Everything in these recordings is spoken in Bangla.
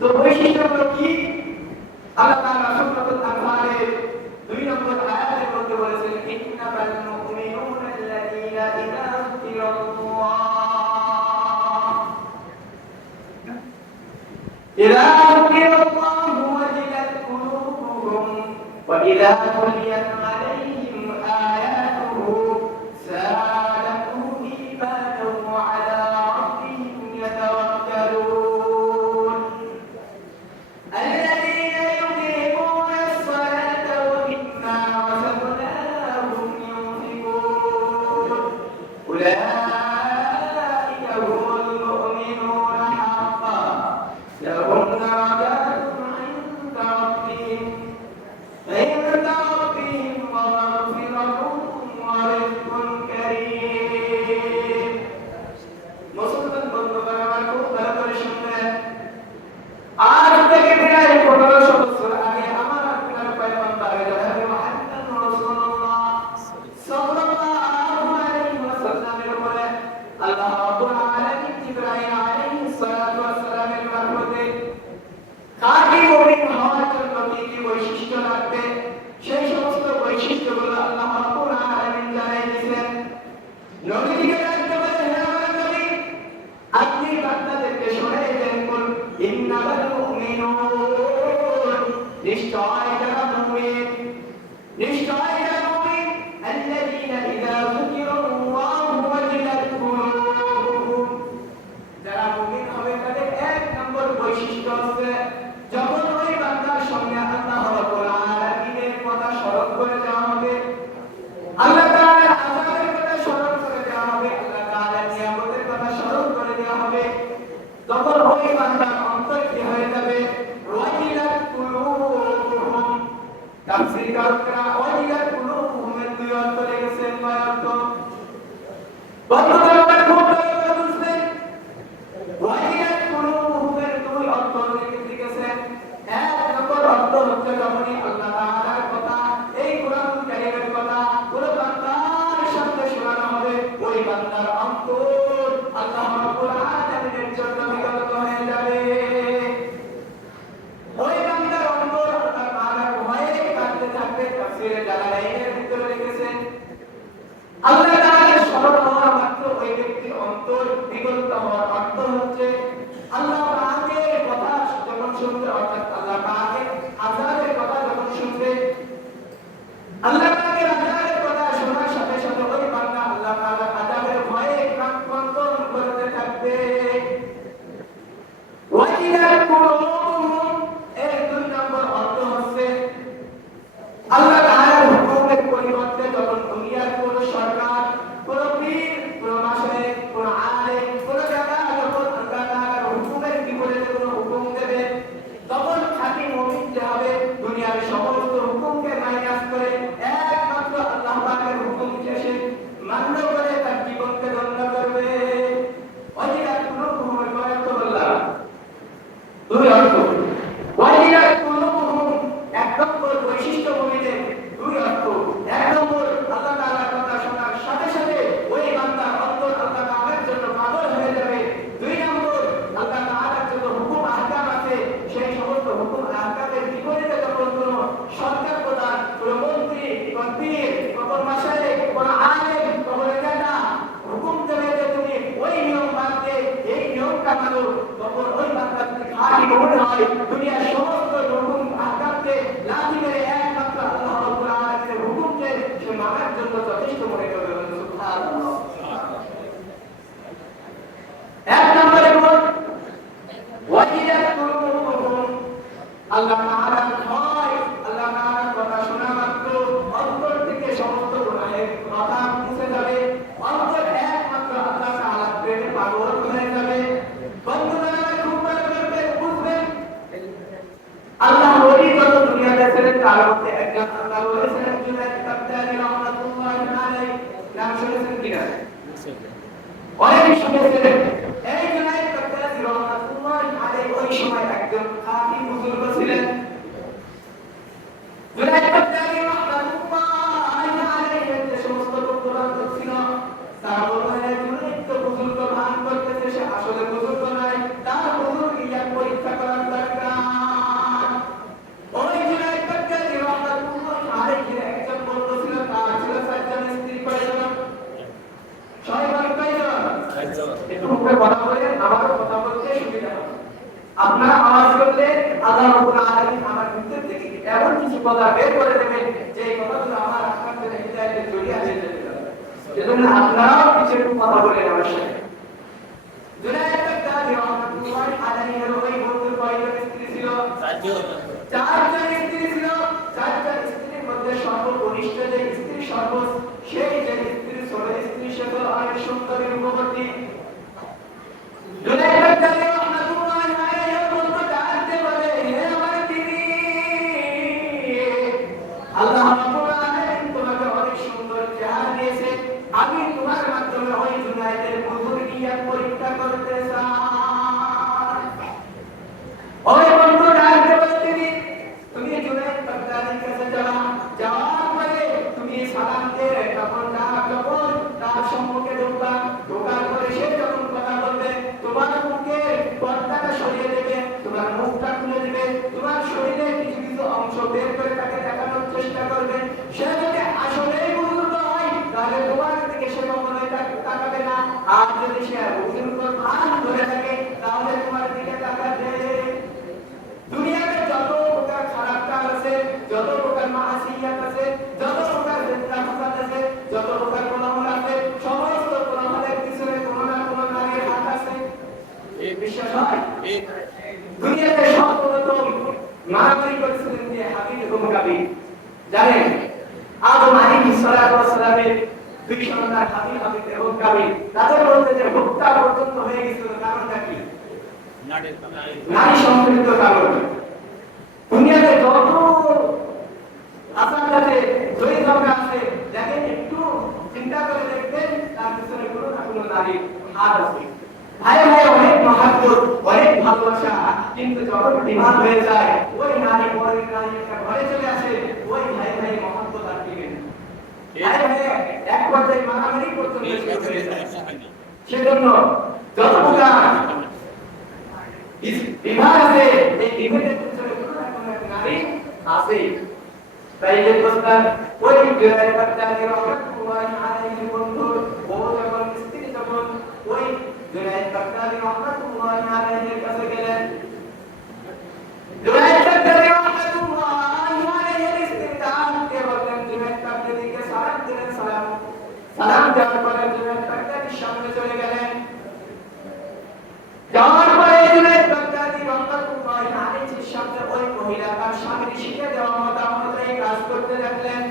তো বৈশিষ্ট্যগুলো কি? আল্লাহ তাআলা সূরাতুল আনফালের 2 নম্বর আয়াতের মধ্যে বলেছেন, ইন্নামাল মুমিনুনা আল্লাযীনা ইযা যুকিরাল্লাহ ওয়াজিলাত কুলুবুহুম ওয়া ইযা তুলিয়াত আলাইহিম আয়াতুহু زادتهم إيمانا وعلى ربهم يتوكلون الذين يقيمون الصلاة ومما رزقناهم ينفقون أولئك هم المؤمنون حقا لهم درجات عند ربهم ومغفرة ورزق كريم মুসলমান বন্ধুগণ আমার খুব ভালো করে শুনবেন। আজ থেকে প্রায় 1500 বছর আগে আমার আপনার পয়গম্বর জনাব মুহাম্মদ রাসূলুল্লাহ সাল্লাল্লাহু আলাইহি ওয়াসাল্লামের উপরে আল্লাহ রাব্বুল আলামিন জিবরাইল আলাইহিস সালাতু ওয়াস সালামের মারফতে খাঁটি মুমিন হওয়ার জন্য কি কি বৈশিষ্ট্য লাগবে সেই সমস্ত বৈশিষ্ট্যগুলো আল্লাহ রাব্বুল আলামিন জানিয়ে দিয়েছেন। নবীকে ডাকতে বলে, হে আমার নবী, আপনি বান্দাদেরকে শোনাই দেন, বল ইন্নামাল মুমিনুন, নিশ্চয় যারা মুমিন, নিশ্চয় যারা মুমিন, আল্লাযীনা ইযা যুকিরাল্লাহু ওয়াজিলাত কুলুবুহুম, যারা মুমিন হবে তাদের এক নম্বর বৈশিষ্ট্য হচ্ছে যখন ওই বান্দার সামনে আল্লাহ রাব্বুল আলামিনের কথা স্মরণ করে দেওয়া হবে, আল্লাহ তাআলার আযাবের কথা স্মরণ করে দেওয়া হবে, আল্লাহ তাআলার নিয়ামতের কথা স্মরণ করে দেওয়া হবে, তখন ওই বান্দার অন্তর কি হয়ে যাবে? ওয়াজিলাত কুলুবুহুম। তাফসীর কারকরা ওয়াজিলাত কুলুবুহুম এর 2 অর্থ লিখেছেন। কয় অর্থ? বন্ধুরা আমার খুব ভালো করে বুঝবেন। ওয়াজিলাত কুলুবুহুম এর 2 অর্থ লিখেছেন। এক নম্বর অর্থ হচ্ছে যখনই আল্লাহ তাআলার কথা, এই কোরআনুল কারীমের কথা কোন বান্দার সামনে শোনানো হবে, ওই বান্দার অন্তর আল্লাহ রাব্বুল আলামিনের জন্য বিগত হয়ে যাবে। ওই বান্দার অন্তর আল্লাহ তাআলার ভয়ে কাঁপতে থাকবে। তাফসীরে জালালাইনের ভিতরে লিখেছেন, আল্লাহ তাআলার স্মরণ হওয়া মাত্র ওই ব্যক্তির অন্তর বিগত হওয়ার অর্থ হচ্ছে আল্লাহ পাকের কথা যখন শুনবে, অর্থাৎ আল্লাহ পাকের আযাবের কথা যখন শুনবে, আল্লাহ পাকের আযাবের কথা শোনার সাথে সাথে ওই বান্দা আল্লাহ তাআলার আযাবের ভয়ে কম্পন করতে থাকবে। ওয়াজিলাত কুলুবুহুম এর 2 নম্বর অর্থ হচ্ছে আল্লাহ তাআলার হুকুমের পরিবর্তে যখন দুনিয়ার কোন সরকার, কোন পীর, কোন মাশায়েখ, কোন আলেম, কোন জায়গা যখন আল্লাহ তাআলার হুকুমের বিপরীতে কোন হুকুম দেবে, তখন খাঁটি মুমিন যে হবে দুনিয়ার সমস্ত হুকুমকে মাইনাস করে একমাত্র আল্লাহ পাকের হুকুমকে সে মান্য করে তার জীবনকে ধন্য করবে। ওয়াজিলাত কুলুবুহুম এর অর্থ বললাম 2 অর্থ। ওয়াজিলাত কুলুবুহুম এক নম্বর বৈশিষ্ট্য মুমিনের 2 অর্থ। এক নম্বর আল্লাহ তাআলার কথা শোনার সাথে সাথে ওই বান্দার অন্তর আল্লাহ তাআলার জন্য পাগল হয়ে যাবে। 2 নম্বর আল্লাহ তাআলার যত হুকুম আহকাম আছে সেই সমস্ত হুকুম আহকামের বিপরীতে যখন কোন সরকার প্রধান, কোন মন্ত্রী, কোন পীর, কোন মাশায়েখ, কোন আলেম, কোন নেতা হুকুম দেবে যে তুমি ওই নিয়ম মানতে, এই নিয়মটা মানো, তখন ওই বান্দা যদি খাঁটি মুমিন হয় দুনিয়ার সমস্ত হুকুম আহকামকে লাথি মেরে একমাত্র আল্লাহ রাব্বুল আলামিনের হুকুমকে সে মানার জন্য যথেষ্ট মনে করবে। সুবহানাল্লাহ। এক নম্বরে গুণ ওয়াজিলাত কুলুবুহুম, আল্লাহ তাআলার ভয়, আল্লাহ তাআলার কথা শোনা মাত্র অন্তর থেকে সমস্ত গুনাহের কথা মুছে যাবে, অন্তর একমাত্র আল্লাহ তাআলার প্রেমে পাগল হয়ে যাবে। বন্ধুরা খুব ভালো করে বুঝবেন, আল্লাহ ওলি যত দুনিয়াতে ছিলেন তার মধ্যে একজন আল্লাহ ওলি ছিলেন জুনায়েদ কাপ্তানি রাহমাতুল্লাহি আলাইহি। নাম শুনেছেন কিনা? অনেক শুনেছেন। এই জুনায়েদ কাপ্তানি রাহমাতুল্লাহি আলাইহি ওই সময় একজন খাঁটি বুজুর্গ ছিলেন। জুনায়েদ কাপ্তানি রাহমাতুল্লাহি আলাইহি যে সমস্ত বন্ধু-বান্ধব ছিল তারা বললেন, জুনায়েদ তো বুজুর্গ ভান করতেছে, সে আসলে বুজুর্গ নয়, তার বুজুর্গ ইয়ার পরীক্ষা করার দরকার। আপনারা আওয়াজ করলে আল্লাহ রাব্বুল আলামিন আমার ভিতর থেকে এমন কিছু কথা বের করে দেবেন যে কথাগুলো আমার আপনাদের হৃদয়ে জড়িয়ে আছে। এজন্য আপনারাও কিছু একটু কথা বলেন আমার সাথে। জুনায়েদ বাগদাদি রাহমাতুল্লাহি আলাইহি ওই বন্ধুর কয়জন স্ত্রী ছিল? চারজন স্ত্রী ছিল। চারজন স্ত্রীর মধ্যে সর্বকনিষ্ঠ যে স্ত্রী সেই যে স্ত্রী ছোট স্ত্রী সে তো অনেক সুন্দরী রূপবতী। জুনায়েদ বাগদাদি রাহমাতুল্লাহি আলাইহি বন্ধু ডাকতে বলে, হে আমার বিবি, আল্লাহ রাব্বুল আলামিন তোমাকে অনেক সুন্দর চেহারা দিয়েছে, আমি তোমার মাধ্যমে ওই জুনায়েদের বুজুর নিয়াত পরীক্ষা করতে চাই। ওই বন্ধু ডাকতে বলে, তুমি জুনায়েদ বাগদাদির কাছে যাওয়ার পরে তুমি সালাম দিয়ে তখন তার সম্মুখে ঢোকার পরে সে যখন কথা বলবে তোমার মুখে পর্দাটা সরিয়ে দেবে, তোমার মুখটা খুলে দেবে, তোমার শরীরে কিছু কিছু অংশ বের করে তাকে দেখানোর চেষ্টা করবে। সে যদি আসলেই বুজুর্গ হয় তাহলে তোমার দিকে সে কখনোই তাকাবে না, আর যদি সে বুজুর্গ ভান ধরে থাকে তাহলে তোমার দিকে তাকাবে। দুনিয়াতে যত প্রকার খারাপ কাজ আছে, যত প্রকার মাসিয়াত আছে, যত প্রকার ফিতনা ফাসাদ আছে, যত প্রকার গুনাহ আছে, সমস্ত গুনাহের পিছনে কোনো না কোনো নারীর হাত আছে। এই বিশ্বাস হয়? দুনিয়াতে সর্বপ্রথম মারামারি করেছিলেন যে হাবিল এবং কাবিল। জানেন আদম আলাইহিস সালাতু ওয়াস সালামের দুই সন্তান হাবিল এবং কাবিল, তাদের মধ্যে যে হত্যা পর্যন্ত হয়ে গেছিল কারণটা কি? নারী সংক্রান্ত কারণ। দুনিয়াতে যত আসান আছে, জয়ী ঝগড়া আছে, দেখেন একটু চিন্তা করে দেখবেন তার পিছনে কোনো না কোনো নারী হাত আছে। ভাই ভাই অনেক মহাব্বত, অনেক ভালোবাসা, কিন্তু যখন বিবাদ হয়ে যায় ওই নারী পরের নারী একটা ঘরে চলে আসে, ওই ভাই ভাই মহাব্বত আর টিকে না। ভাই ভাই এক পর্যায়ে মারামারি পর্যন্ত হয়ে যায়। সেজন্য যত প্রকার বিভাগ আছে, এই বিভাগের পিছনে কোনো না কোনো নারী আছে। তাই যে প্রস্তাব ওই জুনায়েদ বাগদাদি রাহমাতুল্লাহি আলাইহি বন্ধু ও যখন স্ত্রী যখন ওই জুনায়েদ বাগদাদি রাহমাতুল্লাহি আলাইহির কাছে গেলেন, জুনায়েদ বাগদাদি রাহমাতুল্লাহি আলাইহির স্ত্রী তাকে বললেন, জুনায়েদ বাগদাদিকে সালাম দিলেন। সালাম দেওয়ার পরে জুনায়েদ বাগদাদির সামনে চলে গেলেন। যাওয়ার পরে জুনায়েদ বাগদাদি রাহমাতুল্লাহি আলাইহির সামনে ওই মহিলা তার স্বামীর শিখে দেওয়া মতামতেই কাজ করতে লাগলেন।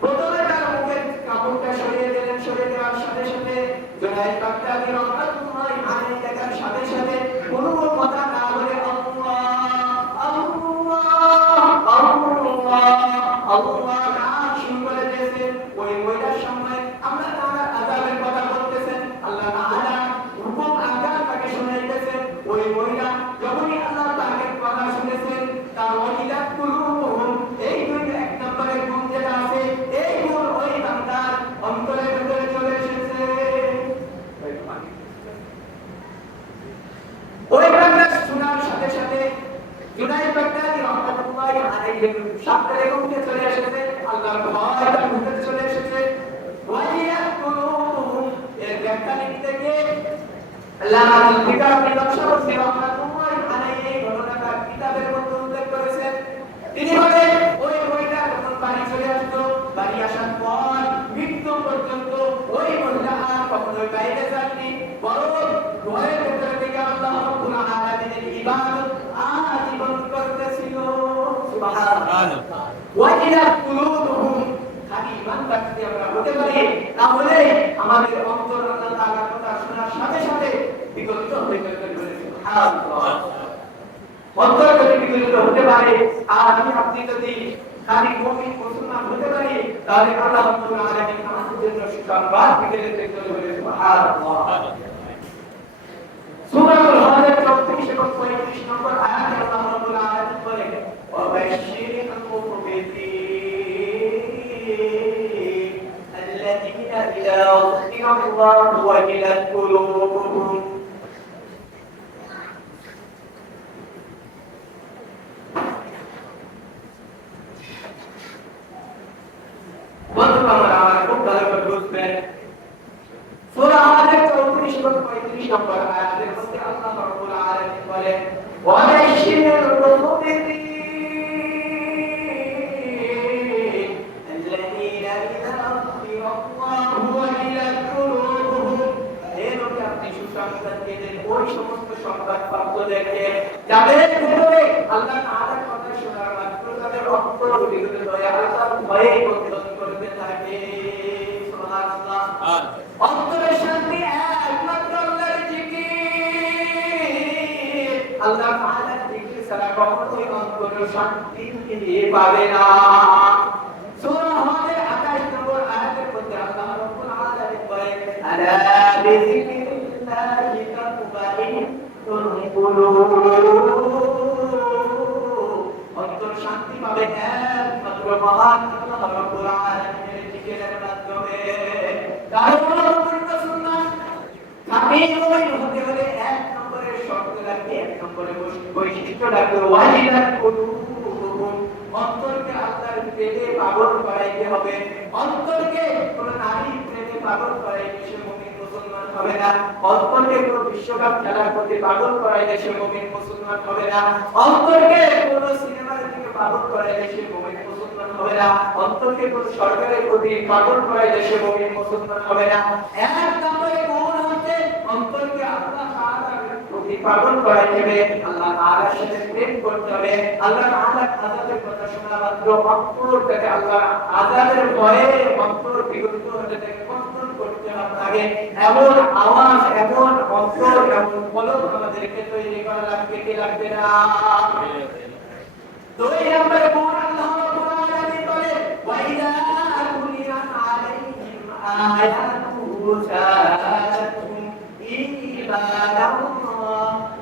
প্রথমে তার মুখের কাপড়টা সরিয়ে দিলেন, সরিয়ে দেওয়ার সাথে সাথে জুনায়েদ বাগদাদি রাহমাতুল্লাহি আলাইহি দেখার সাথে সাথে কোনো কথা না বলে আল্লাহ আল্লাহ আল্লাহ আল্লাহ নাম শুরু করে দিয়েছেন। ওই মহিলার সামনে আমরা তার আযাবের কথা বলতেছেন, আল্লাহ তাআলা হুকুম আজ্ঞা তাকে শোনাইতেছেন। ওই মহিলা যখনই আল্লাহ পাকের কথা শুনেছেন তার ওয়াজিলাত কুলুবুহুম, এই দুইটা এক নম্বরের গুণ যেটা আছে, এই গুণ ওই বান্দার অন্তরের ভিতরে চলে এসেছে। ওই বান্দা শোনার সাথে সাথে জুনায়েদ বাগদাদি রাহমাতুল্লাহি আলাইহির সামনে মুখে চলে এসেছে, আল্লাহর ভয় তার ভিতরে চলে এসেছে। ওয়াজিলাত কুলুবুহুম এর ব্যাখ্যা লিখতে গিয়ে আল্লামা জুলফিকার বিন নকশবন্দি রাহমাতুল্লাহি আলাইহি এই ঘটনাটা কিতাবের মধ্যে উল্লেখ করেছেন। তিনি বলেন ওই মহিলা যখন বাড়ি চলে আসতো, বাড়ি আসার পর মৃত্যু পর্যন্ত ওই মহিলা আর কখনোই বাইরে যাননি, বরং ঘরের ভেতরে থেকে আল্লাহ রাব্বুল আলামিনের ইবাদত আজীবন করতেছিল। সুবহানাল্লাহ। ওয়াজিলাত কুলুবুহুম, খালি ইমানদার যদি আমরা হতে পারি তাহলে আমাদের অন্তর আল্লাহ তাআলার কথা শোনার সাথে সাথে বিগলিত হয়ে যাবে। সুবহানাল্লাহ। অন্তর যদি বিগলিত হতে পারে আর আপনি যদি খালি মুমিন মুসলমান হতে পারি তাহলে আল্লাহ রাব্বুল আলামিন আমাদের জন্য সুসংবাদ বিগলিত করে। সুবহানাল্লাহ। সূরাতুল হজের 34 এবং 35 নম্বর আয়াতে আল্লাহ রাব্বুল আলামিন বলেন, ওয়াবাশশিরিল মুমিনিন আল্লাযীনা ইযা যুকিরাল্লাহু ওয়াজিলাত কুলুবুহুম। বন্ধুরা আমার খুব ভালো করে বুঝবেন, সূরা হজের 34 এবং 35 নম্বর আয়াতের মধ্যে আল্লাহ রাব্বুল আলামিন বলেন ওয়াবাশশিরিল মুমিনিন আল্লাযীনা ইযা রাদিয়াল্লাহু ওয়াজিলাত কুলুবুহুম এরকম আপনি সুসংবাদ দিলেন ওই সমস্ত সংবাদপত্রদেরকে যাদের ভিতরে আল্লাহ তাআলার কথা শোনার মাত্র তাদের অন্তর বিগত হয়ে আল্লাহর ভয়ে বন্ধন করতে থাকে সুবহানাল্লাহ অন্তরের শান্তি একমাত্র আল্লাহর জিকির আল্লাহ তাআলার জিকির ছাড়া কখনোই অন্তরের শান্তি পাবে না সূরা হজের 28 নম্বর আয়াতের মধ্যে আল্লাহ রাব্বুল আলামিন বলেন আলা বিযিকরিল্লাহি তাতমাইন্নুল কুলুব অন্তর শান্তি পাবে একমাত্র মহান আল্লাহ রাব্বুল আলামিনের জিকিরের মাধ্যমে কারণ সুন্নাহ খাঁটি মুমিন হতে হলে এক নম্বরের শর্ত লাগবে এক নম্বরের বৈশিষ্ট্য লাগবে ওয়াজিলাত কুলুব অন্তরকে আল্লাহর প্রেমে পাগল করাইতে হবে অন্তরকে কোন নারী প্রেমে পাগল করাইলে সে মুমিন মুসলমান হবে না অন্তরকে কোন বিশ্বকাপ খেলার প্রতি পাগল করাইলে সে মুমিন মুসলমান হবে না অন্তরকে কোন সিনেমার দিকে পাগল করাইলে সে মুমিন মুসলমান হবে না অন্তরকে কোন সরকারের প্রতি পাগল করাইলে সে মুমিন মুসলমান হবে না এক নম্বরে কোন হচ্ছে অন্তরকে আল্লাহ তাআলার প্রতি পাগল করাইতে হবে আল্লাহ তাআলার সাথে প্রেম করতে হবে আল্লাহ তাআলার আযাবের কথা শোনা মাত্র অন্তরটাকে আল্লাহর আযাবের ভয়ে অন্তর বিগত হতে থাকে কন্ট্রোল করতে হবে এমন আওয়াজ এমন অন্তর এমন কলব আমাদেরকে তৈরি করা লাগবে কি লাগবে না দুই নম্বরে কোন আল্লাহ রাব্বুল আলামিন বলে ওয়াইদা কুলিয়াত আলাইহিম আয়াতুহু সাআতুম ইবাদাল্লাহ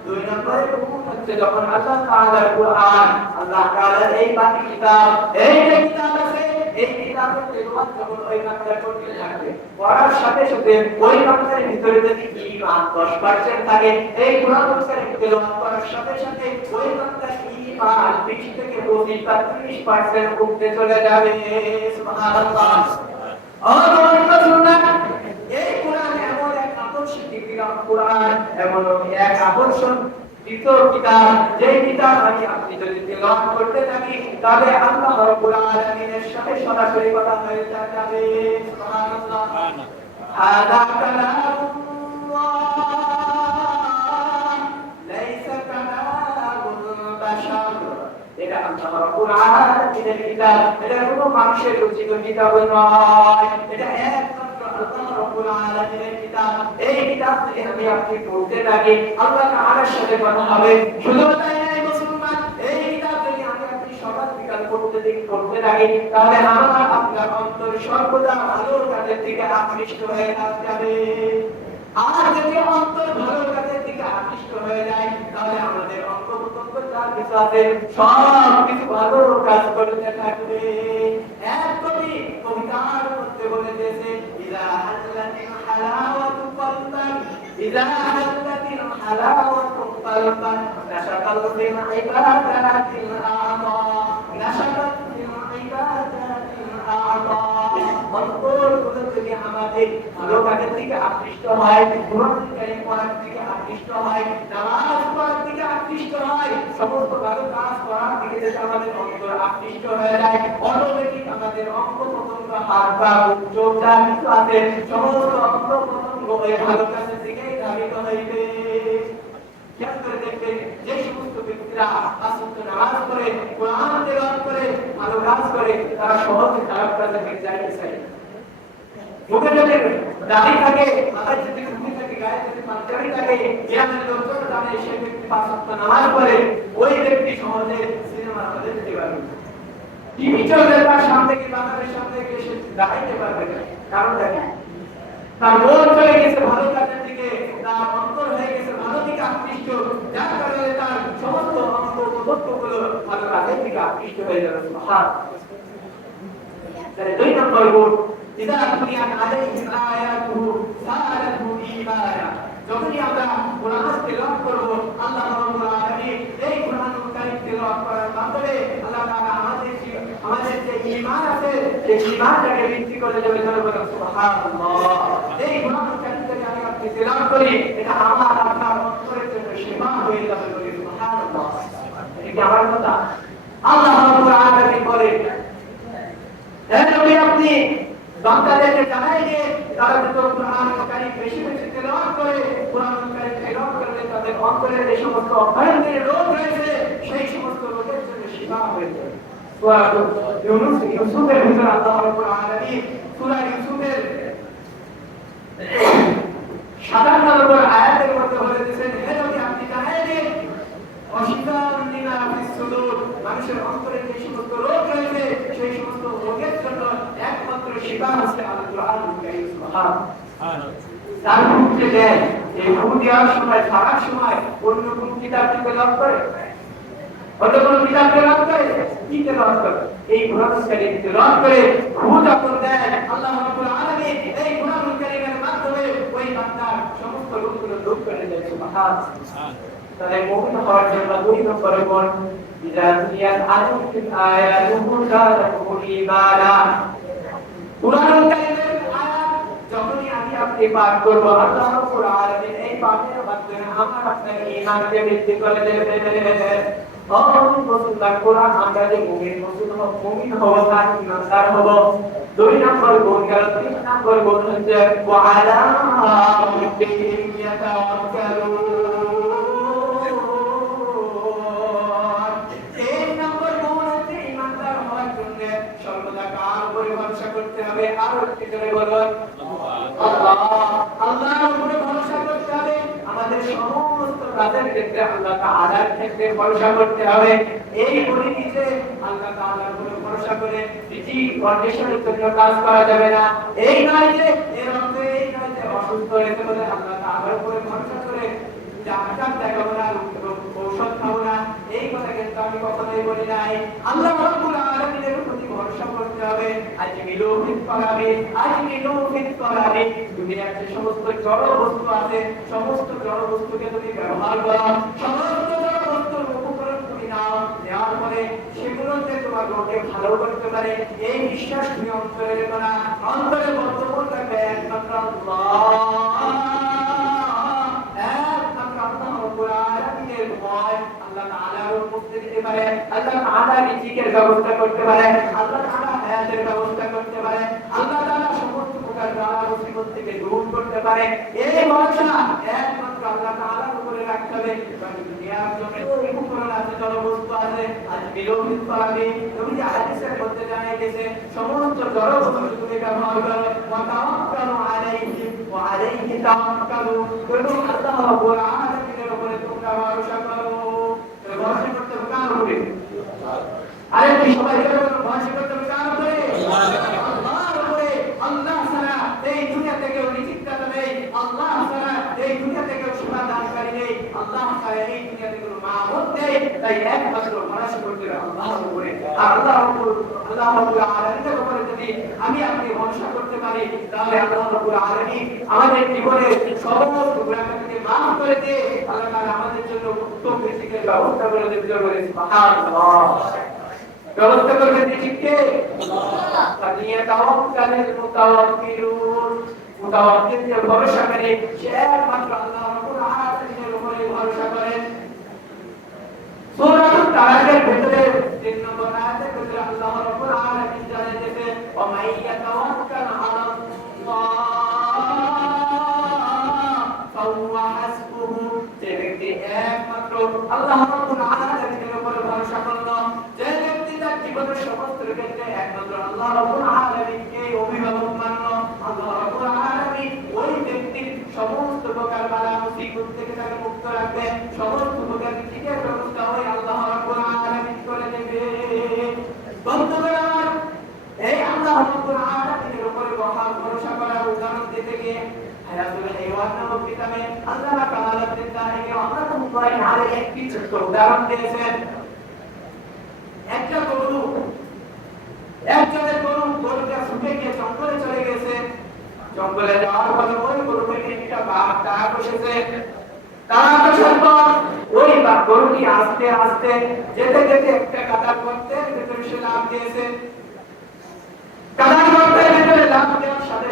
দুই নম্বরে কোন হচ্ছে যখন আল্লাহ তাআলার কুরআন আল্লাহ তাআলার এই বাণী কিতাব এই যে কিতাব আছে এই কিতাবের তেলাওয়াত যখন ওই বান্দা করতে থাকবে পড়ার সাথে সাথে ওই বান্দার ভিতরে যদি ঈমান 10% থাকে এই কোরআন শরীফের তেলাওয়াত করার সাথে সাথে ওই বান্দার ঈমান 20 থেকে 30% উঠতে চলে যাবে সুবহানাল্লাহ সুবহানাল্লাহ এই কোরআন এমন এক আকর্ষণ কোরআন এমন এক আকর্ষণ কিতাব যে কিতাব আপনি যদি তেলাওয়াত করতে থাকি তবে আল্লাহ রাব্বুল আলামিনের সাথে সরাসরি কথা হয়ে যাবে সুবহানাল্লাহ হাদা কালামুল্লাহ লাইসা কালামুল বাশার এটা আল্লাহ রাব্বুল আলামিনের কিতাব এটা কোনো মানুষের রচিত কিতাব নয় এটা একমাত্র আল্লাহ রাব্বুল আলামিনের কিতাব এই কিতাব থেকে আমি আপনি পড়তে থাকি আল্লাহ তাআলার সাথে কথা হবে শুধু তাই নয় মুসলমান এই কিতাব যদি আমি আপনি সকাল বিকাল পড়তে থাকি তাহলে আমার আপনার অন্তর সর্বদা ভালোর কাজের দিকে আকৃষ্ট হয়ে যাবে আর যদি অন্তর ভালোর কাজের দিকে আকৃষ্ট হয়ে যায় তাহলে আমাদের অঙ্গ-প্রত্যঙ্গ যা কিছু আছে সব কিছু ভালো কাজ করতে থাকবে এক কবি কবিতার মধ্যে বলে দিয়েছে ইযা হাল্লাতিল হালাওয়াতু কলবান ইযা হাল্লাতিল হালাওয়াতু কলবান নাশাকাল বিল ইবাদাতিল আ'যা নাশাকাল বিল ইবাদাতিল আ'যা অন্তর যদি আমাদের ভালো কাজের দিকে আকৃষ্ট হয় কোরআন কারীম পড়ার দিকে আকৃষ্ট হয় নামাজ পড়ার দিকে আকৃষ্ট হয় সমস্ত ভালো কাজ করার দিকে যদি আমাদের অন্তর আকৃষ্ট হয়ে যায় অটোমেটিক আমাদের অঙ্গ প্রত্যঙ্গ হাত পা মুখ চোখ যা কিছু আছে সমস্ত অঙ্গ প্রত্যঙ্গ ওই ভালো কাজের দিকেই ধাবিত হইবে খেয়াল করে দেখবেন যে সমস্ত ব্যক্তিরা আসন্ত নামাজ পড়ে কোরআন তেলাওয়াত করে ভালো কাজ করে তারা সহজে খারাপ কাজে বেঁচে যাইতে চায় মুখে যদি দাড়ি থাকে মাথায় যদি টুপি থাকে গায়ে যদি পাঞ্জাবি থাকে জ্ঞানের লোকজন জানে সেই ব্যক্তি পাঁচ ওয়াক্ত নামাজ পড়ে ওই ব্যক্তি সহজে সিনেমার হলে যেতে পারবে টিভি চলবে তার সামনে কি বাংলাদেশের সামনে গিয়ে সে দাঁড়াইতে পারবে না কারণ দেখেন তার মন চলে গেছে ভালো কাজের দিকে তার অন্তর হয়ে গেছে ভালো দিকে আকৃষ্ট যার কারণে তার সমস্ত অঙ্গ প্রত্যঙ্গগুলো ভালো কাজের দিকে আকৃষ্ট হয়ে যাবে তাহলে দুই নম্বর গুণ ইযা কুলিয়াত আলাইহিম আয়াতুহু সাআলাতহু ঈমানা যখনই আমরা কোরআন তেলাওয়াত করব আল্লাহ রাব্বুল আলামিন এই কোরআনুল কারীম তেলাওয়াত করার মাধ্যমে আল্লাহ তাআলা আমাদের যে ঈমান আছে সেই ঈমানটাকে বৃদ্ধি করে দেবে সুবহানাল্লাহ এই কোরআনুল কারীম থেকে আমি আপনি তেলাওয়াত করি এটা আমার আপনার অন্তরের জন্য শিফা হয়ে যাবে এটা আমার কথা। আল্লাহ রাব্বুল আলামিন বলেন, হে নবী আপনি বান্দাদেরকে জানাই যে তারা যত কুরআন কারীম বেশি বেশি তেলাওয়াত করে, কুরআন কারীম তেলাওয়াত করলে তাদের অন্তরের যে সমস্ত অভ্যন্তরীণ রোগ রয়েছে সেই সমস্ত রোগের জন্য শিফা হয়ে যায়। সূরা ইউসুফের ভিতরে আল্লাহ রাব্বুল আলামিন সূরা ইউসুফের 57 নম্বর আয়াতের মধ্যে বলে দিয়েছেন, হে নবী আপনি জানাই যে অশিফাউন লিমা ফিস সুদূর, মানুষের অন্তরে যে সমস্ত রোগ রয়েছে সেই সমস্ত রোগের জন্য একমাত্র শিফা হচ্ছে আল কুরআনুল কারীম। সুবহানাল্লাহ। তার মুখে দেয় এই ফু দেওয়ার সময় সারা সময় অন্য কোন কিতাব তেলাওয়াত করে, অন্য কোন কিতাব তেলাওয়াত করে, কি তেলাওয়াত করে? এই কুরআনুল কারীম তেলাওয়াত করে ফু যখন দেয় আল্লাহ রাব্বুল আলামিন এই কুরআনুল কারীমের মাধ্যমে ওই বান্দার সমস্ত রোগগুলো দূর করে দেয়। সুবহানাল্লাহ। তাহলে মুমিন হওয়ার জন্য দুই নম্বর গুণ, ইযা তুলিয়াত আলাইহিম আয়াতুহু যাদাতুহুম ঈমানা। কুরআনুল কারীমের আয়াত যখনই আপনি পাঠ করব আল্লাহ রাব্বুল আলামিন এই পাঠের মাধ্যমে আমার আপনার ঈমানকে বৃদ্ধি করে দেবে। ও মুসলমান, কোরআন আমরা যে মুমিন হব তার ঈমানদার হব। দুই নম্বর গুণ গেল। তিন নম্বর গুণ হচ্ছে ওয়া আলা রাব্বিহিম ইয়াতাওয়াক্কালুন। সর্বদা কার উপরে ভরসা করতে হবে? আরো একটু জোরে বলুন, আল্লাহ। আল্লাহর উপরে ভরসা করতে হবে। আমাদের সমস্ত কাজের ক্ষেত্রে আল্লাহ তাআলার ক্ষেত্রে ভরসা করতে হবে। এই বলি যে আল্লাহ তাআলার উপরে ভরসা করে রিজি কন্ডিশনের জন্য কাজ করা যাবে না। এই নয় যে এর অর্থ এই নয় যে অসুস্থ হয়েছে বলে আল্লাহ তাআলার উপরে ভরসা করে ডাক্তার দেখাবো না, ঔষধ খাবো না, এই কথা কিন্তু আমি কখনোই বলি নাই। আল্লাহ রাব্বুল আলামিনের প্রতি ভরসা করতে হবে। আজমিলু ফিত তলাবি, দুনিয়ার যে সমস্ত জড় বস্তু আছে সমস্ত জড় বস্তুকে তুমি ব্যবহার করো, সমস্ত জড় বস্তুর উপকরণ তুমি নাও, নেওয়ার পরে সেগুলো যে তোমার রোগকে ভালো করতে পারে এই বিশ্বাস তুমি অন্তরে রেখো না। অন্তরে বর্তমান থাকবে একমাত্র আল্লাহ। আল্লাহ তাআলার মুক্তি দিতে পারে, আল্লাহ তাআলা রিজিকের ব্যবস্থা করতে পারে, আল্লাহ তাআলা হায়াতের ব্যবস্থা করতে পারে, আল্লাহ তাআলা সমস্ত প্রকার জ্বালা মুসিবত থেকে দূর করতে পারে। এই ভরসা একমাত্র আল্লাহ তাআলার উপরে রাখতে হবে। দুনিয়ার জমিনে ওই উপকরণ আছে, জড়বস্তু আছে, আজ বিলোপিত পাবে। তুমি যে হাদিসের মধ্যে জানা গেছে সমস্ত জড়বস্তু তুমি ব্যবহার করো, ওয়া তাওয়াক্কালু আলাইহি ওয়া আলাইহি তাওয়াক্কালু, এবং আল্লাহ রাব্বুল আলামিনের উপরে তোমরা ভরসা করো। ভরসা করতে হবে কার উপরে? আরে কি সবাই ভরসা করতে হবে কার উপরে? আল্লাহর উপরে। আল্লাহ ছাড়া এই দুনিয়া থেকে রিজিকটা নেই, আল্লাহ ছাড়া এই দুনিয়া থেকে সেবা দানকারী নেই, আল্লাহ ছাড়া এই দুনিয়া থেকে কোনো মাবুদ নেই। তাই একমাত্র ভরসা করতে হবে আল্লাহর উপরে। আর আল্লাহ রাব্বুল আলামিনের উপরে যদি আমি আপনি ভরসা করতে পারি তাহলে আল্লাহ রাব্বুল আলামিন আমাদের জীবনের সমস্ত গুনাহকে মাফ করে দিয়ে আল্লাহ তাআলা আমাদের জন্য উত্তম রিজিকের ব্যবস্থা করে দেবে। সুবহানাল্লাহ। ব্যবস্থা করবে রিজিককে আল্লাহ। তানিয়া তাওয়াক্কালের মুতাওয়াক্কিলুন, মুতাওয়াক্কিল যে ভরসা করে সে একমাত্র আল্লাহ রাব্বুল আলামিনের উপরে ভরসা করে। সূরা তারাকের ভিতরে 3 নম্বর আয়াতের ভিতরে আল্লাহ রাব্বুল আলামিন জানাইতেছে ওয়া মাইয়া তাওয়াক্কাল আলাল্লাহ ফাহুয়া হাসবুহু, যে ব্যক্তি একমাত্র আল্লাহ রাব্বুল আলামিনের উপরে ভরসা করলো, যে ব্যক্তি তার জীবনের সমস্ত ক্ষেত্রে একমাত্র আল্লাহ রাব্বুল আলামিনকে অভিভাবক মানলো, আল্লাহ রাব্বুল আলামিন ওই ব্যক্তির সমস্ত প্রকার বালা মুসিবত থেকে তাকে মুক্ত রাখবে, সমস্ত প্রকার রিজিকের ব্যবস্থা ওই আল্লাহ রাব্বুল আলামিন করে দেবে। বন্ধুগণ, এই আল্লাহ রাব্বুল আলামিনের উপরে ভরসা করার উদাহরণ দিতে গিয়ে হায়াতুল হাইওয়ান নামক কিতাবে আল্লাহ তাআলা তাদেরকে রাহমাতুল্লাহি আলাইহি একটি ছোট্ট উদাহরণ দিয়েছেন। একটা একজনের গরুটা ছুটে গিয়ে জঙ্গলে চলে গেছে। জঙ্গলে যাওয়ার পরে ওই গরু থেকে একটা বাঘ তাড়া বসেছে। তাড়া বসার পর ওই গরুটি আস্তে আস্তে যেতে যেতে একটা কাদার গর্তের ভিতরে সে লাফ দিয়েছে। কাদার গর্তের ভিতরে লাফ দেওয়ার সাথে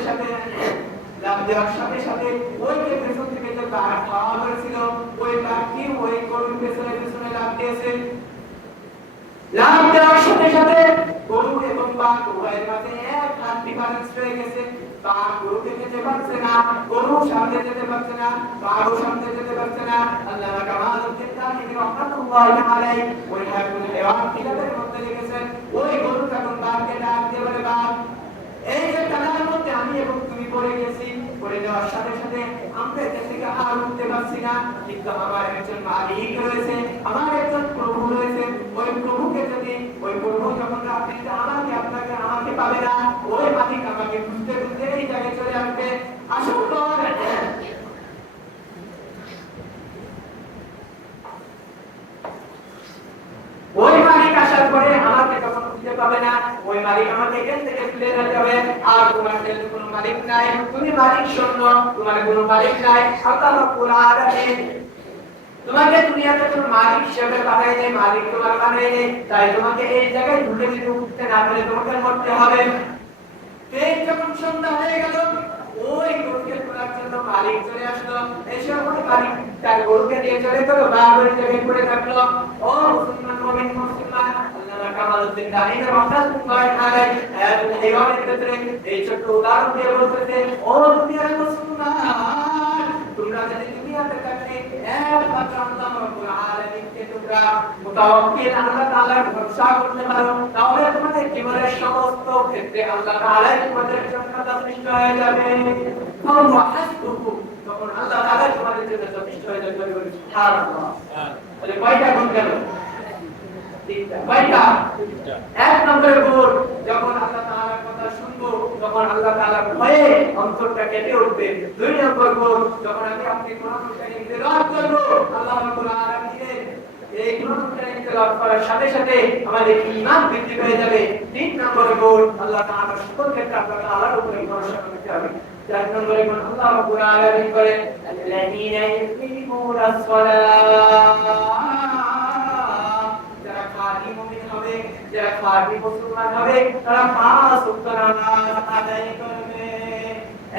সাথে ওই যে পেছন থেকে যে বাঘ খাওয়া হয়েছিল ওই বাঘটি ওই গরুর পেছনে লাফ দিয়েছে। সাথে গরু এবং বাঘ উভয়ের মাঝে এক হাত ডিফারেন্স রয়ে গেছে। বাঘ গরুকে যেতে পারছে না, গরু সামনে যেতে পারছে না, বাঘও সামনে যেতে পারছে না। আল্লামা কামালউদ্দিন তাহিনী রাহমাতুল্লাহি আলাইহি ওই হায়াতুল হায়াওয়ান কিতাবের মধ্যে লিখেছেন, ওই গরু যখন বাঘকে ডাক দিয়ে বলে, বাঘ এই যে টানার মধ্যে আমি এবং তুমি পড়ে গেছি, পড়ে যাওয়ার সাথে সাথে আমরা এখান থেকে আর উঠতে পারছি না, কিন্তু আমার একজন মালিক রয়েছে, আমার একজন প্রভু রয়েছে। ওই প্রভুকে যদি, ওই প্রভু যখন রাত্রিতে আমাকে পাবে না, ওই মালিক আমাকে খুঁজতে খুঁজতে এই জায়গায় চলে আসবে। আসুন ওই মালিক আসার পরে আমাকে যখন খুঁজে পাবে না, ওই মালিক আমাকে এখান থেকে তুলে নিয়ে যাবে। আর তোমার কোনো মালিক নাই, তুমি মালিক শূন্য, তোমার কোনো মালিক নাই। আল্লাহ রাব্বুল আলামিন তোমাকে দুনিয়াতে কোনো মালিক হিসেবে পাঠাইনি, মালিক তোমার বানাইনি, তাই তোমাকে এই জায়গায় ঢুকে যদি উঠতে না পারে তোমাকে মরতে হবে। এই যখন সন্ধ্যা হয়ে গেল, ওই গরুকে তোলার জন্য মালিক চলে আসলো। এসে ওই মালিক তার গরুকে নিয়ে চলে গেল, বাড়ির জায়গায় পড়ে থাকলো। ও মুসলমান, মুমিন মুসলমান, আল্লামা কামালউদ্দিন তাহিনী রাহমাতুল্লাহি আলাইহি হায়াতুল হায়াওয়ানের ক্ষেত্রে এই ছোট্ট উদাহরণ দিয়ে বলতেছে, ও দুনিয়ার মুসলমান, তোমরা যদি দুনিয়াতে থাকতে একমাত্র আল্লাহ রাব্বুল আলামিনকে তোমরা মুতাওয়াক্কিল আল্লাহ তাআলার ভরসা করতে পারো, তাহলে তোমাদের জীবনের সমস্ত ক্ষেত্রে আল্লাহ তাআলাই তোমাদের জন্য যথেষ্ট হয়ে যাবে। আল্লাহ হাসবুকুম, তখন আল্লাহ তাআলা তোমাদের জন্য যথেষ্ট হয়ে যাবে। সুবহানাল্লাহ। তাহলে কয়টা গুণ গেল? তিনটা। কয়টা? এক নম্বরের গুণ, যখন আল্লাহ তাআলার কথা শুনবো, তখন আল্লাহ তাআলার ভয়ে অন্তরটা কেঁপে উঠবে। দুই নম্বর গুণ, যখন আপনি কোরআন কারীম তেলাওয়াত করব, আল্লাহ রাব্বুল আলামিনের এই কোরআন কারীম তেলাওয়াত করার সাথে সাথে আমাদের ঈমান বৃদ্ধি হয়ে যাবে। তিন নম্বর গুণ, আল্লাহ তাআলার সকল ক্ষেত্রে আল্লাহ তাআলার উপরে ভরসা করতে হবে। চার নম্বরে গুণ, আল্লাহ রাব্বুল আলামিন বলেন, আল্লাযীনা ইউকিমুনাস সালাহ, যারা খাঁটি মুমিন হবে, যারা খাঁটি মুসলমান হবে, তারা পাঁচ ওয়াক্ত নামাজ আদায় করবে।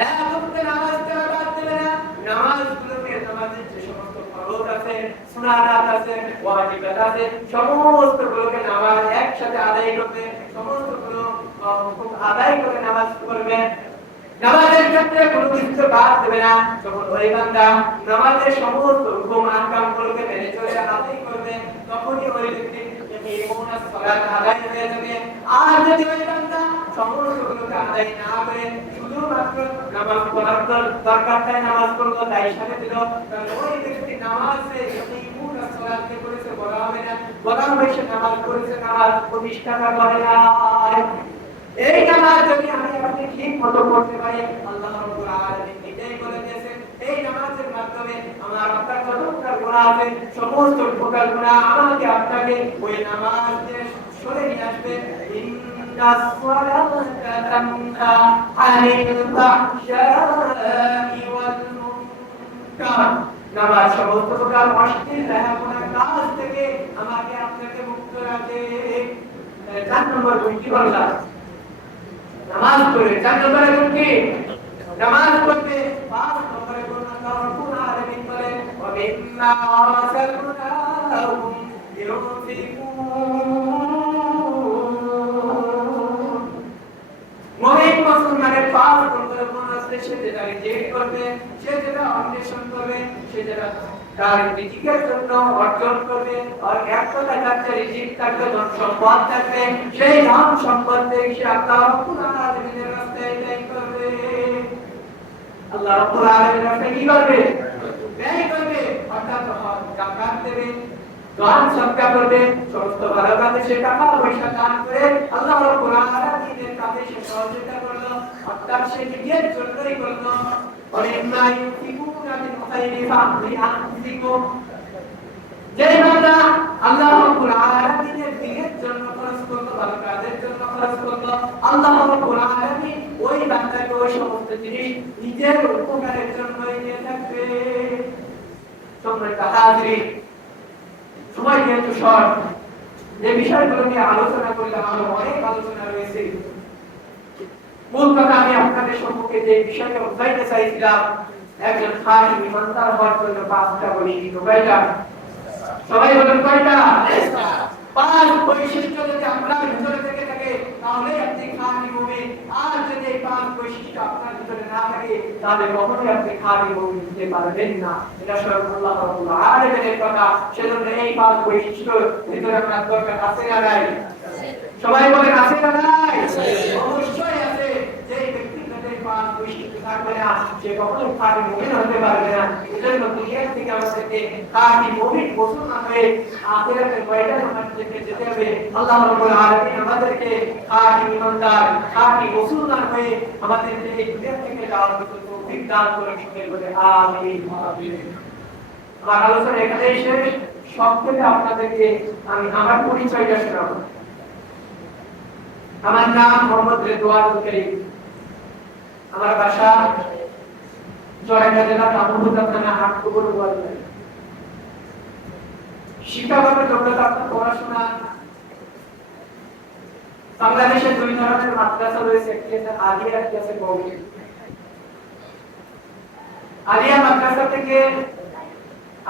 এক ওয়াক্ত নামাজ তারা বাদ দেবে না। নামাজগুলোকে, নামাজের যে সমস্ত ফরজ আছে, সুন্নাত আছে, ওয়াজিবাত আছে, সমস্তগুলোকে নামাজ একসাথে আদায় করবে। সমস্তগুলো আদায় করে নামাজ পড়বে। নামাজের ক্ষেত্রে কোনো কিছু বাদ দেবে না। যখন ওই বান্দা নামাজের সমস্ত হুকুম আহকামগুলোকে মেনে চলে আদায় করবে, তখনই ওই ব্যক্তি ইমানের সালাত আদায় হয়ে যাবে। আর যদি ওই বান্দা সমস্তগুলোকে আদায় না করে শুধুমাত্র নামাজ পড়ার দরকারটাই নামাজ পড়লো, তাই সাথে দিল, তাহলে ওই ব্যক্তি নামাজে ইমানের সালাতকে করেছে বলা হবে না, বলা হবে সে নামাজ পড়েছে, নামাজ প্রতিষ্ঠা করে না। এই নামাজ যদি আপনি ঠিক মতো পড়তে পারি, আল্লাহ রাব্বুল আলামিন এটাই বলে দিয়েছেন, এই নামাজের মাধ্যমে আমার আপনার যত প্রকার গুনাহ আছে, সমস্ত প্রকার গুনাহ আমাকে আপনাকে ওই নামাজ দিয়ে সরে নিয়ে আসবে। ইন্নাস সালাতা তানহা আনিল ফাহশাই ওয়াল মুনকার, নামাজ সমস্ত প্রকার অশ্লীল বেহায়াপনা কাজ থেকে আমাকে আপনাকে মুক্ত রাখে। 4 নম্বর গুণ কি বললাম? নামাজ পড়ে। 4 নম্বরে গুণ কি? নামাজ পড়বে। 5 নম্বরে গুণ আল্লাহ রাব্বুল আলামিন বলেন, ওয়া মিম্মা রাযাকনাহুম ইউনফিকুন। মুমিন মুসলমানের 5 নম্বরে গুণ আছে, সে যেটা রিজেক্ট করবে, সে যেটা অন্বেষণ করবে, সে যেটা তার রিজিকের জন্য অর্জন করবে। আর একটা থাকতে রিজিক থাকবে, ধন সম্পদ থাকবে, সেই ধন সম্পদ থেকে সে আল্লাহ রাব্বুল আলামিনের রাস্তায় ব্যয় করবে। আল্লাহ রাব্বুল আলামিনের রাস্তায় কি করবে? ব্যয় করবে। অর্থাৎ যাকাত দেবে, দান সদকা করবে, সমস্ত ভালো কাজে সে টাকা পয়সা দান করে আল্লাহ রাব্বুল আলামিনের কাছে সে সহযোগিতা করলো, অর্থাৎ সে নিজের জন্যই করলো। وَمِمَّا يُنْفِقُونَ مِنْ خَيْرٍ فَلِأَنفُسِهِمْ, যে বান্দা আল্লাহ রাব্বুল আলামিনের দ্বীনের জন্য খরচ করলো, ভালো কাজের জন্য খরচ করলো, আল্লাহ রাব্বুল আলামিন ওই বান্দাকে ওই সমস্ত জিনিস নিজের উপকারের জন্যই দিয়ে থাকবে। সম্মানিত হাজিরিন, সময় যেহেতু শর্ট, যে বিষয়গুলো নিয়ে আলোচনা করলাম, আরো অনেক আলোচনা রয়েছে। মূল কথা আমি আপনাদের সম্মুখে যে বিষয়টা বুঝাইতে চাইছিলাম, একজন খাঁটি ঈমানদার হওয়ার জন্য 5টা বলি। কয়টা? সবাই বলেন কয়টা? পাঁচ বৈশিষ্ট্য যদি আপনার ভিতরে থেকে থাকে তাহলে আপনি খাঁটি মুমিন। আর যদি এই পাঁচ বৈশিষ্ট্য আপনার ভিতরে না থাকে তাহলে কখনোই আপনি খাঁটি মুমিন হতে পারবেন না। এটা স্বয়ং আল্লাহ রাব্বুল আলামিনের কথা। সেজন্য এই পাঁচ বৈশিষ্ট্য ভিতরে আপনার দরকার আছে না নাই? সবাই বলেন আছে না নাই? অবশ্যই আছে। যে ব্যক্তি তাদের পাঁচ বৈশিষ্ট্য থাকবে না সে কখনোই খাঁটি মুমিন হতে পারবে না। এজন্য দুনিয়া থেকে আমাদেরকে খাঁটি মুমিন মুসলমান হয়ে আখিরাতের ময়দানে আমাদেরকে যেতে হবে। আল্লাহ রাব্বুল আলামিন আমাদেরকে খাঁটি ঈমানদার, খাঁটি মুসলমান হয়ে আমাদেরকে এই দুনিয়া থেকে যাওয়ার মতো তৌফিক দান করুন। সকলে বলে আমিন। আমার আলোচনা এখানেই শেষ। সবথেকে আপনাদেরকে আমি আমার পরিচয়টা শোনাবো। আমার নাম মোহাম্মদ রেদওয়ান করিম। আমার বাসা জয়পুর জেলা কামরূপ থানা হাটপুকুর গোয়ালপাড়া। শিক্ষাগত যোগ্যতা আপনার পড়াশোনা বাংলাদেশে দুই ধরনের মাদ্রাসা রয়েছে, একটি আছে আলিয়া, একটি আছে কওমি। আলিয়া মাদ্রাসা থেকে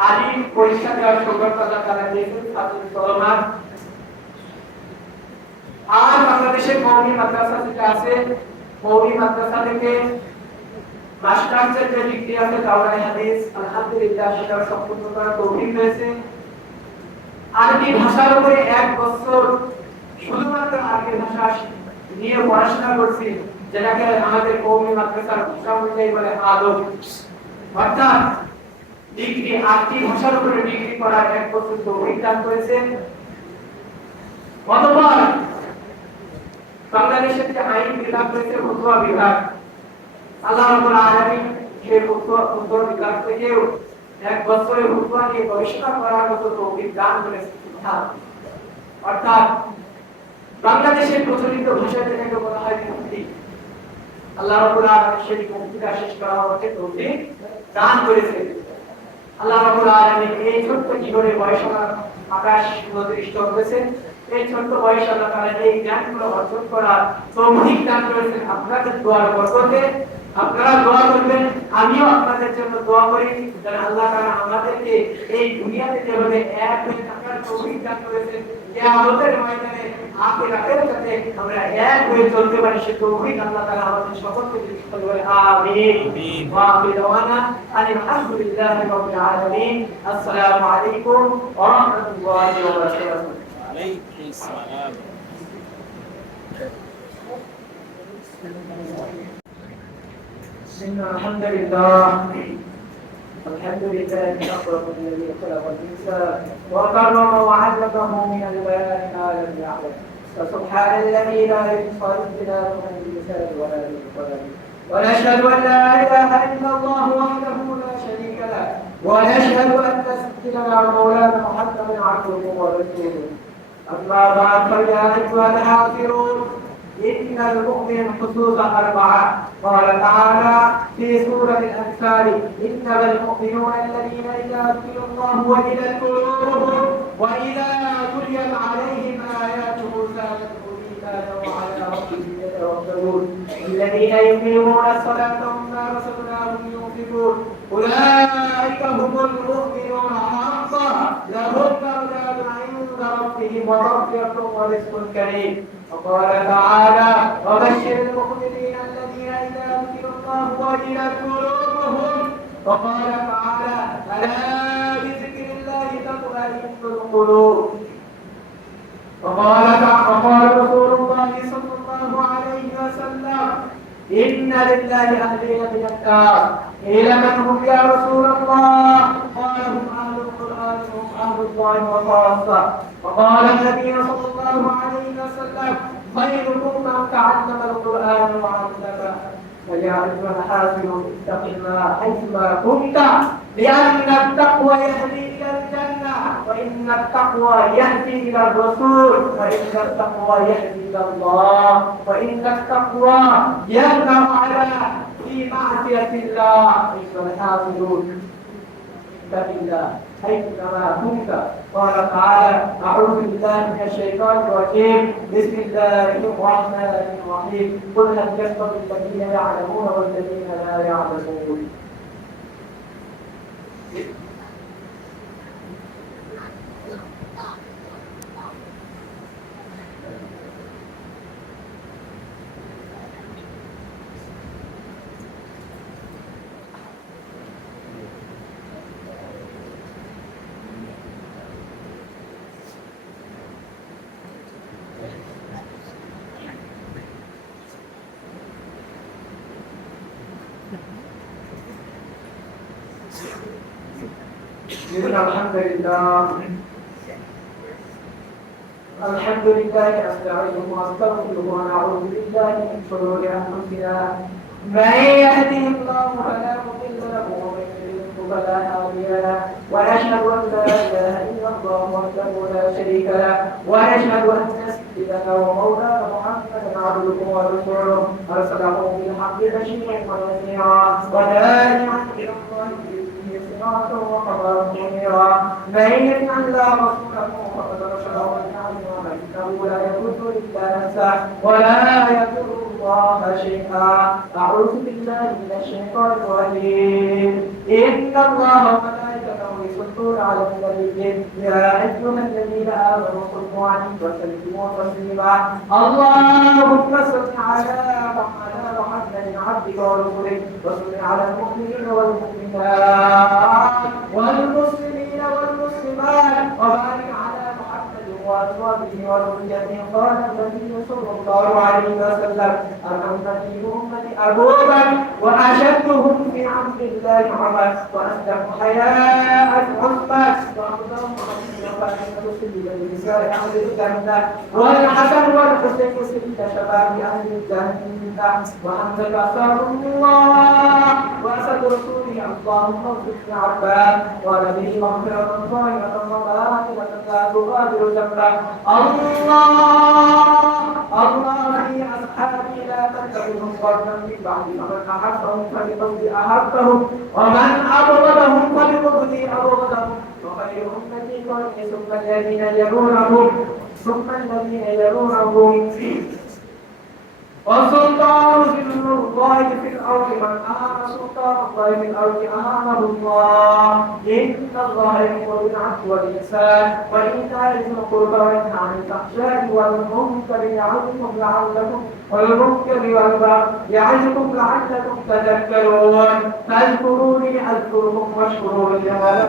আলিম পরীক্ষা দেওয়ার সৌভাগ্য তারা পেয়েছেন ছাত্র সলমান। আর বাংলাদেশে কওমি মাদ্রাসা যেটা আছে, কওমি মাদ্রাসা থেকে মাস্টার্সের যে ডিগ্রি আছে দাওরায়ে হাদিস আলহামদুলিল্লাহ সেটা সম্পূর্ণ করার তৌফিক হয়েছে। আরবি ভাষার উপরে 1 বছর শুধুমাত্র আরবি ভাষা নিয়ে পড়াশোনা করছি, যেটাকে আমাদের কওমি মাদ্রাসার ভাষা অনুযায়ী বলে আদব। অর্থাৎ ডিগ্রি আরবি ভাষার উপরে ডিগ্রি করার 1 বছর তৌফিক দান করেছেন। অতঃপর বাংলাদেশের যে আইন বিভাগ রয়েছে ফতোয়া বিভাগ, আল্লাহ রাব্বুল আলামিন সেই ফতোয়া বিভাগ থেকেও 1 বছরের ফতোয়া নিয়ে গবেষণা করার মতো তৌফিক দান করেছেন। অর্থাৎ বাংলাদেশের প্রচলিত ভাষা যেটাকে বলা হয় মুফতি, আল্লাহ রাব্বুল আলামিন সেই মুফতিটা শেষ করার মতো তৌফিক দান করেছেন। আল্লাহ রাব্বুল আলামিন এই ছোট্ট জীবনে বয়স 28-29 করেছেন। এই ছোট্ট বয়সে আল্লাহ তাআলা এই জ্ঞানগুলো অর্জন করার তৌফিক দান করেছেন। আপনাদের দোয়ার বরকতে আপনারা দোয়া করবেন, আমিও আপনাদের জন্য দোয়া করি যেন আল্লাহ তাআলা আমাদেরকে এই দুনিয়াতে যেভাবে এক হয়ে থাকার তৌফিক দান করেছেন, কিয়ামতের ময়দানে আখিরাতের সাথে আমরা এক হয়ে চলতে পারি সে তৌফিক আল্লাহ তাআলা আমাদের সকলকে দিন। বলে আমিন। ওয়া আখিরু দাওয়ানা আলহামদুলিল্লাহি রাব্বিল আলামিন। আসসালামু আলাইকুম ওয়া রাহমাতুল্লাহি ওয়া বারাকাতুহু। عليكم السلام. إن الحمد لله أكرم الذي خلق الإنسان وكرم وعلمه من البيان ما لم يعلم. فسبحان الذي لا يحصى امتنانه باللسان ولا بالقلم. ونشهد أن لا إله إلا الله وحده لا شريك له، ونشهد أن سيدنا مولانا محمدا عبده ورسوله. أما بعد فيا أيها الحاضرون، إن المؤمن خصوصا 4. قال تعالى في سورة الأنفال: إنما المؤمنون الذين إذا ذكر الله وجلت قلوبهم وإذا تليت عليهم آياته زادتهم إيمانا وعلى ربهم يتوكلون. الذين يقيمون الصلاة ومما رزقناهم ينفقون أولئك هم المؤمنون حقا لهم درجات عند ربهم ومغفرة ورزق كريم. وقال تعالى: وبشر المؤمنين الذين إذا ذكر الله وجلت قلوبهم. وقال تعالى: ألا بذكر الله تطمئن القلوب. وقال رسول الله صلى الله عليه وسلم: إن لله أهلين من النار. قيل من هم يا رسول الله؟ قال: هم أهل القرآن، هم أهل الله وخاصة. وقال النبي صلى الله عليه وسلم: خيركم من تعلم القرآن وعلمه. ويا أيها الحافظ اتق الله حيثما كنت، لأن التقوى يهدي إلى الجنة، وإن التقوى يهدي إلى الرسول، وإن التقوى يهدي إلى الله، وإن التقوى يمنع على في معصية الله. أيها الحافظون اتق الله حيثما كنت. قال تعالى: أعوذ بالله من الشيطان الرجيم. بسم الله الرحمن الرحيم. قل هل يستوي الذين يعلمون والذين لا يعلمون. الحمد لله أستعينه وأستغفره ونعوذ بالله من شرور أنفسنا من يهده الله فلا مضل له ومن يضلل فلا هادي له ونشهد أن لا إله إلا الله وحده لا شريك له ونشهد أن سيدنا ومولانا محمدا عبده ورسوله أرسله بالحق بشيرا ونذيرا وداعيا إلى الله بإذنه صراطا وقمرا منيرا من يطع الله ورسوله فقد رشد فإنه لا يضر إلا نفسه ولا يضر الله شيئا أعوذ بالله من الشيطان الرجيم إن الله وملائكته يصلون على النبي يا أيها الذين آمنوا صلوا عليه وسلموا تسليما اللهم صل على محمد عبدك ورسولك وصل على المؤمنين والمؤمنات والمسلمين والمسلمات وبارك على وأزواجه وذريته قال النبي صلى الله عليه وسلم أمتي أمتي أبو بكر وأشدهم في عبد الله عمر وأصدق حياء عثمان وأفضلهم فاطمة سيد النساء أهل الجنة والحسن والحسين سيد شباب أهل الجنة وحمزة أسر الله وأسد رسوله اللهم اغفر عباد ونبي مغفرة ظاهرة وباطنة لا تغادر ذنبا الله في أصحابي لا تتخذهم قرنا من بعد فمن أحبهم فبقلبي أحبهم ومن أبغضهم فببغضي أبغضهم وخير أمتي قرني ثم الذين يلونهم والسلطان في الله في الأرض من أهان سلطان الله في الأرض أهانه الله إن الله يأمر بالعدل والإحسان وإيتاء ذي القربى وينهى عن الفحشاء والمنكر يعظكم لعلكم تذكرون فاذكروني أذكركم واشكروا لي ولا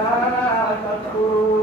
تكفرون